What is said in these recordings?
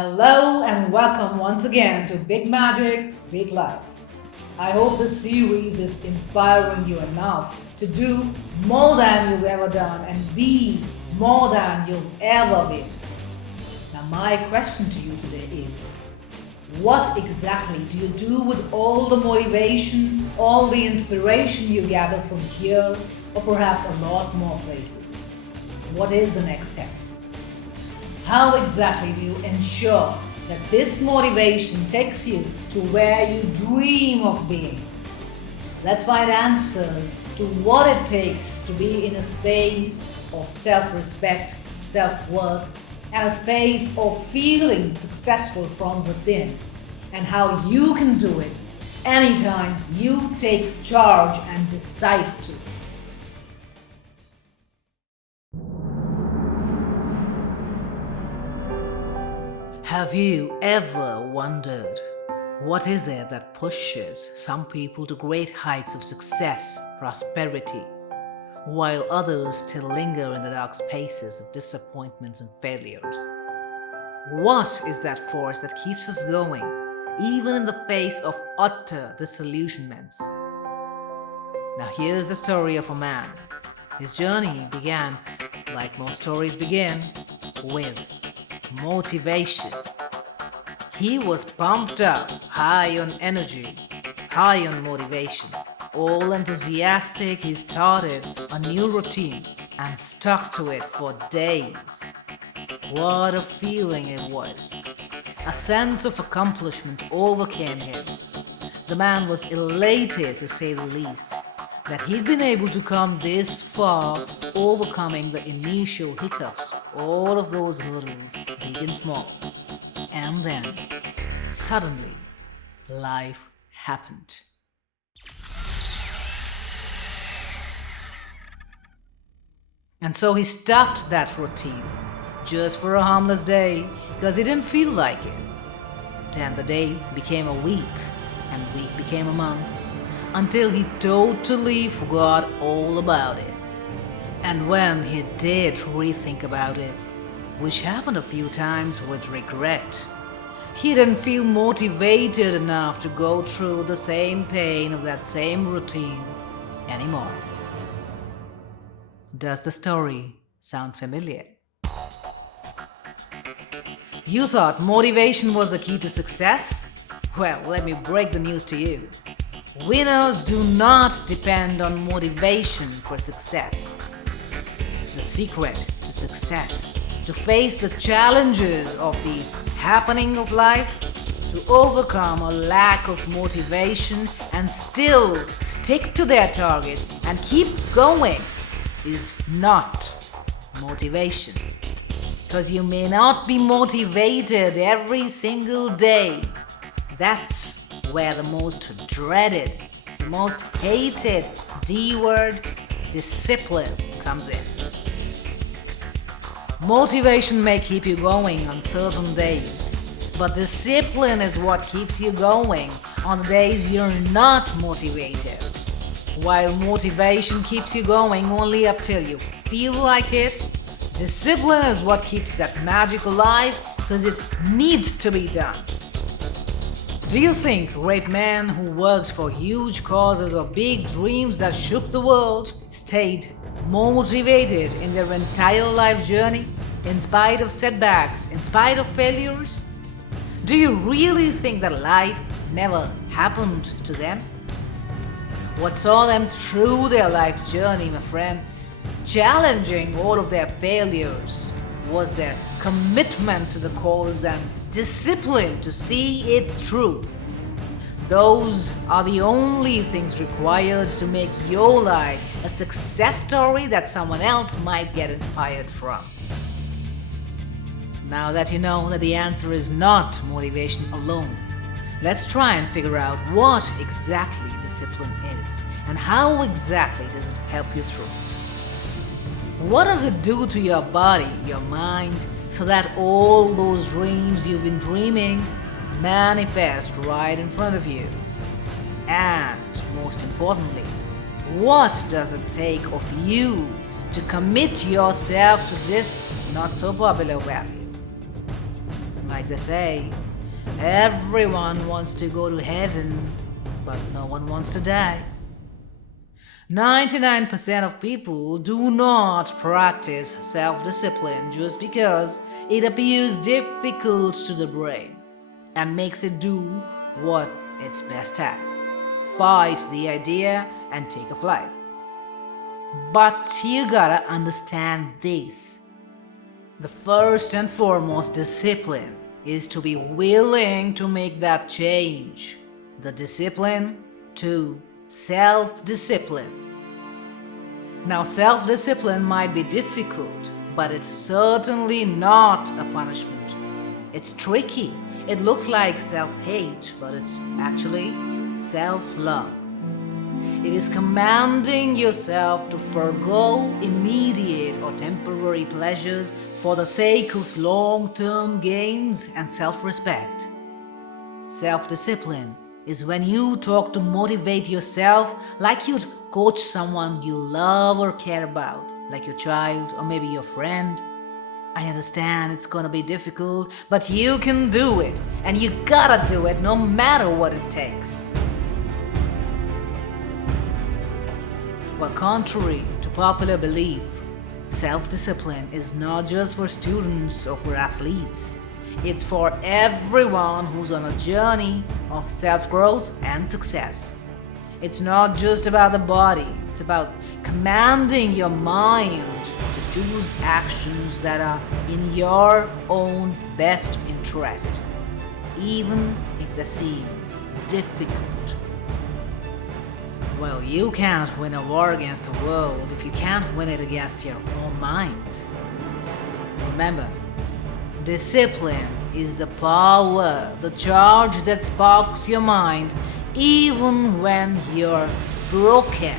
Hello and welcome once again to Big Magic, Big Life. I hope this series is inspiring you enough to do more than you've ever done and be more than you've ever been. Now, my question to you today is what exactly do you do with all the motivation, all the inspiration you gather from here, or perhaps a lot more places? What is the next step? How exactly do you ensure that this motivation takes you to where you dream of being? Let's find answers to what it takes to be in a space of self respect, self worth, and a space of feeling successful from within, and how you can do it anytime you take charge and decide to. Have you ever wondered what is it that pushes some people to great heights of success, prosperity, while others still linger in the dark spaces of disappointments and failures? What is that force that keeps us going, even in the face of utter disillusionments? Now here's the story of a man. His journey began, like most stories begin, with motivation. He was pumped up, high on energy, high on motivation. All enthusiastic, he started a new routine and stuck to it for days. What a feeling it was! A sense of accomplishment overcame him. The man was elated, to say the least, that he'd been able to come this far, overcoming the initial hiccups, all of those hurdles, big and small. And then, suddenly, life happened. And so he stopped that routine, just for a harmless day, because he didn't feel like it. Then the day became a week, and week became a month, until he totally forgot all about it. And when he did rethink about it, which happened a few times with regret, he didn't feel motivated enough to go through the same pain of that same routine anymore. Does the story sound familiar? You thought motivation was the key to success? Well, let me break the news to you. Winners do not depend on motivation for success. The secret to success, to face the challenges of the happening of life, to overcome a lack of motivation and still stick to their targets and keep going, is not motivation. Because you may not be motivated every single day. That's where the most dreaded, the most hated D word, discipline, comes in. Motivation may keep you going on certain days, but discipline is what keeps you going on the days you're not motivated. While motivation keeps you going only up till you feel like it, discipline is what keeps that magic alive because it needs to be done. Do you think great men who worked for huge causes or big dreams that shook the world stayed motivated in their entire life journey, in spite of setbacks, in spite of failures? Do you really think that life never happened to them? What saw them through their life journey, my friend, challenging all of their failures, was their commitment to the cause and discipline to see it through. Those are the only things required to make your life a success story that someone else might get inspired from. Now that you know that the answer is not motivation alone, let's try and figure out what exactly discipline is and how exactly does it help you through. What does it do to your body, your mind, so that all those dreams you've been dreaming manifest right in front of you? And most importantly, what does it take of you to commit yourself to this not so popular value? Like they say, everyone wants to go to heaven, but no one wants to die. 99% of people do not practice self discipline just because it appears difficult to the brain and makes it do what it's best at: fight the idea and take a flight. But you gotta understand this. The first and foremost discipline is to be willing to make that change. The discipline to self-discipline. Now, self-discipline might be difficult, but it's certainly not a punishment. It's tricky. It looks like self-hate, but it's actually self-love. It is commanding yourself to forego immediate or temporary pleasures for the sake of long-term gains and self-respect. Self-discipline is when you talk to motivate yourself like you'd coach someone you love or care about, like your child or maybe your friend. I understand it's gonna be difficult, but you can do it, and you gotta do it no matter what it takes. Well, contrary to popular belief, self-discipline is not just for students or for athletes. It's for everyone who's on a journey of self-growth and success. It's not just about the body, it's about commanding your mind to choose actions that are in your own best interest, even if they seem difficult. Well, you can't win a war against the world if you can't win it against your own mind. Remember, discipline is the power, the charge that sparks your mind even when you're broken.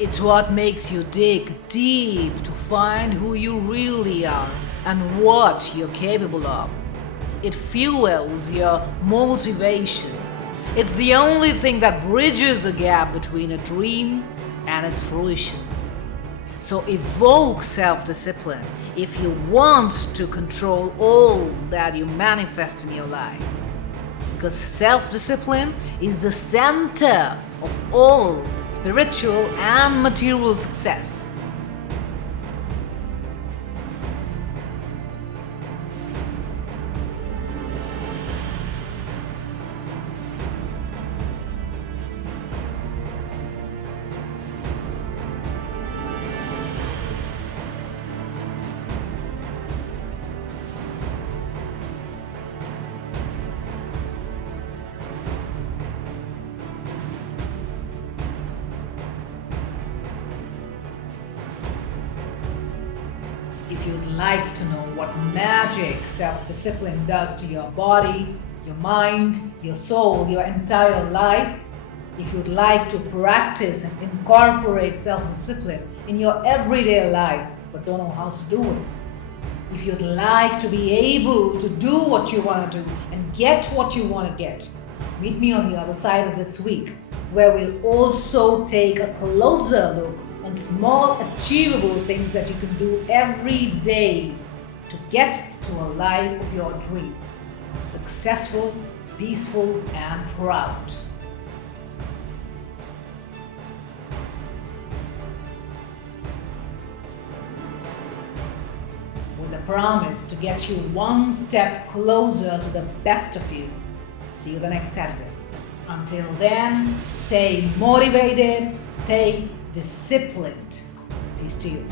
It's what makes you dig deep to find who you really are and what you're capable of. It fuels your motivation. It's the only thing that bridges the gap between a dream and its fruition. So evoke self-discipline if you want to control all that you manifest in your life. Because self-discipline is the center of all spiritual and material success. If you'd like to know what magic self-discipline does to your body, your mind, your soul, your entire life, if you'd like to practice and incorporate self-discipline in your everyday life but don't know how to do it, if you'd like to be able to do what you want to do and get what you want to get, meet me on the other side of this week, where we'll also take a closer look on small, achievable things that you can do every day to get to a life of your dreams. Successful, peaceful, and proud. With a promise to get you one step closer to the best of you. See you the next Saturday. Until then, stay motivated, stay disciplined. Peace to you.